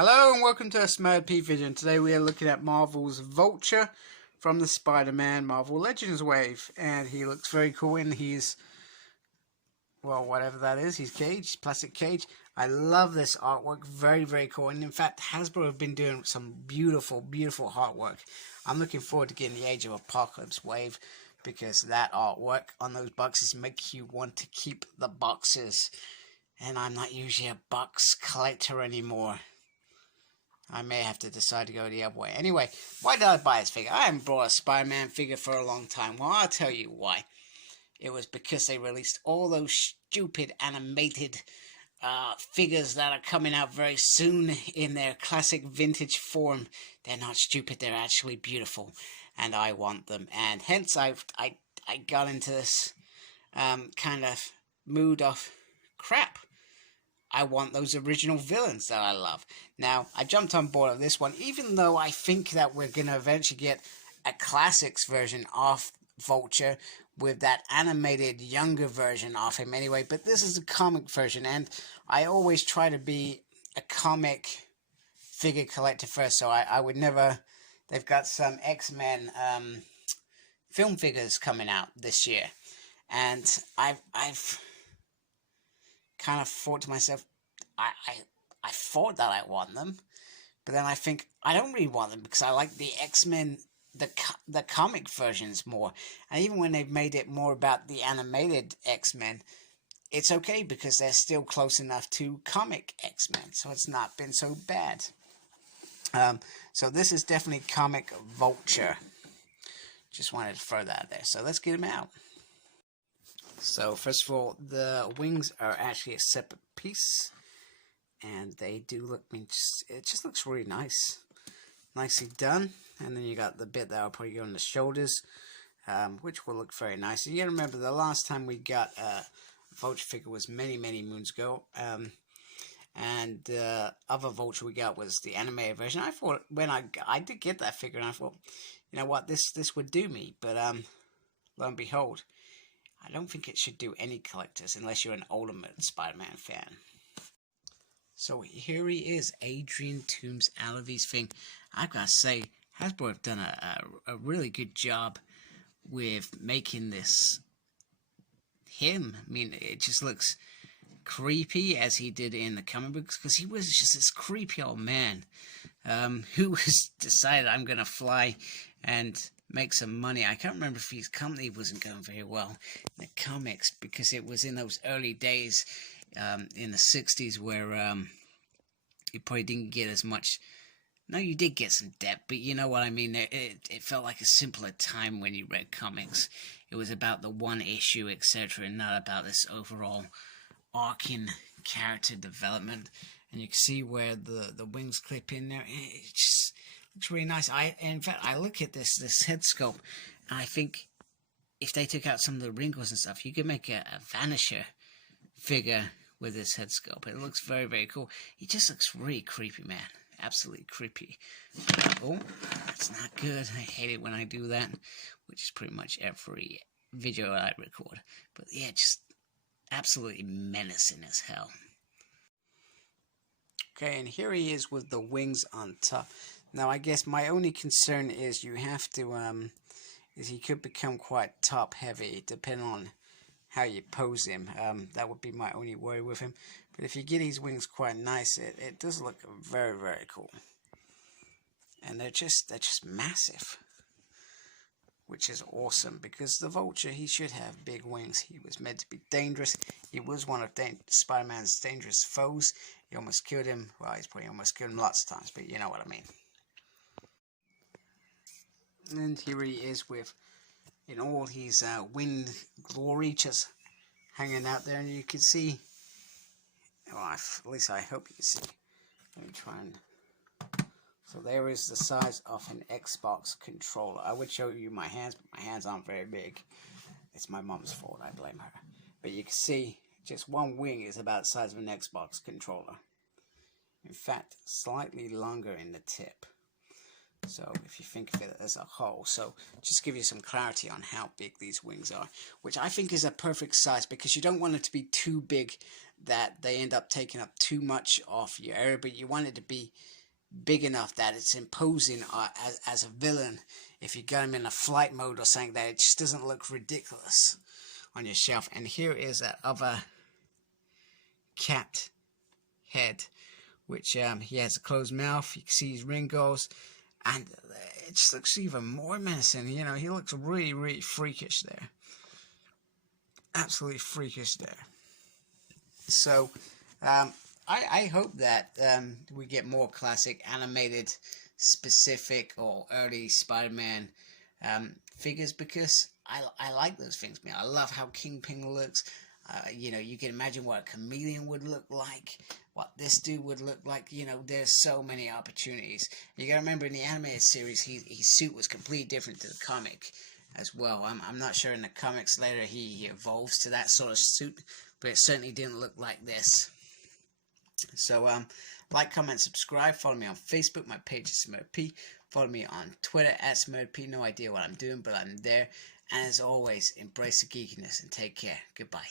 Hello and welcome to a Smad P video, and today we are looking at Marvel's Vulture from the Spider-Man Marvel Legends wave, and he looks very cool in his, well, whatever that is, his cage, plastic cage. I love this artwork, very cool, and in fact Hasbro have been doing some beautiful artwork. I'm looking forward to getting the Age of Apocalypse wave, because that artwork on those boxes make you want to keep the boxes, and I'm not usually a box collector anymore. I may have to decide to go the other way. Anyway, why did I buy this figure? I haven't bought a Spider-Man figure for a long time. Well, I'll tell you why. It was because they released all those stupid animated figures that are coming out very soon in their classic vintage form. They're not stupid, they're actually beautiful. And I want them. And hence I got into this kind of mood of crap. I want those original villains that I love. Now, I jumped on board of this one, even though I think that we're going to eventually get a classics version of Vulture with that animated younger version of him anyway. But this is a comic version, and I always try to be a comic figure collector first, so I would never... They've got some X-Men film figures coming out this year, and I've kind of thought to myself, I thought that I want them, but then I think I don't really want them because I like the X-Men, the comic versions more. And even when they've made it more about the animated X-Men, it's okay because they're still close enough to comic X-Men, so it's not been so bad. So this is definitely comic Vulture. Just wanted to throw that out there. So let's get him out. So first of all, the wings are actually a separate piece, and they do look, it just looks really nice. Nicely done. And then you got the bit that will probably go on the shoulders, which will look very nice. And you gotta remember, the last time we got a Vulture figure was many moons ago. And the other Vulture we got was the animated version. I thought, when I did get that figure, and I thought, you know what, this would do me. But lo and behold, I don't think it should do any collectors unless you're an Ultimate Spider-Man fan. So here he is, Adrian Toomes out of his thing. I've got to say, Hasbro have done a really good job with making this him. I mean, it just looks creepy as he did in the comic books, because he was just this creepy old man who was decided, I'm going to fly and make some money. I can't remember if his company wasn't going very well in the comics, because it was in those early days in the 60s where you probably didn't get as much. No, you did get some depth, but you know what I mean. It felt like a simpler time when you read comics. It was about the one issue, etc., and not about this overall arcing character development. And you can see where the wings clip in there. It just looks really nice. In fact, I look at this head sculpt, and I think if they took out some of the wrinkles and stuff, you could make a Vanisher figure with this head sculpt. It looks very cool. He just looks really creepy, man. Absolutely creepy. Oh, that's not good. I hate it when I do that, which is pretty much every video I record. But yeah, just absolutely menacing as hell. Okay, and here he is with the wings on top. Now, I guess my only concern is you have to, is he could become quite top heavy, depending on how you pose him. That would be my only worry with him. But if you get his wings quite nice, it does look very cool. And they're just massive, which is awesome, because the Vulture, he should have big wings. He was meant to be dangerous. He was one of Spider-Man's dangerous foes. He almost killed him. Well, he's probably almost killed him lots of times, but you know what I mean. And here he is with, in all his wind glory, just hanging out there, and you can see, well, at least I hope you can see. Let me try and... So there is the size of an Xbox controller. I would show you my hands, but my hands aren't very big. It's my mom's fault, I blame her. But you can see, just one wing is about the size of an Xbox controller. In fact, slightly longer in the tip. So if you think of it as a whole, so just give you some clarity on how big these wings are, which I think is a perfect size, because you don't want it to be too big that they end up taking up too much of your area, but you want it to be big enough that it's imposing as a villain. If you got him in a flight mode or something, that it just doesn't look ridiculous on your shelf. And here is that other cat head, which he has a closed mouth. You can see his ring goes, and it just looks even more menacing. You know, he looks really, really freakish there. Absolutely freakish there. So, I hope that we get more classic animated, specific, or early Spider-Man figures, because I like those things, man. I love how Kingpin looks. You know, you can imagine what a chameleon would look like, what this dude would look like. You know, there's so many opportunities. You gotta remember, in the animated series, his suit was completely different to the comic as well. I'm not sure in the comics later he evolves to that sort of suit, but it certainly didn't look like this. So, like, comment, subscribe. Follow me on Facebook. My page is SmurfP. Follow me on Twitter at SmurfP. No idea what I'm doing, but I'm there. And as always, embrace the geekiness and take care. Goodbye.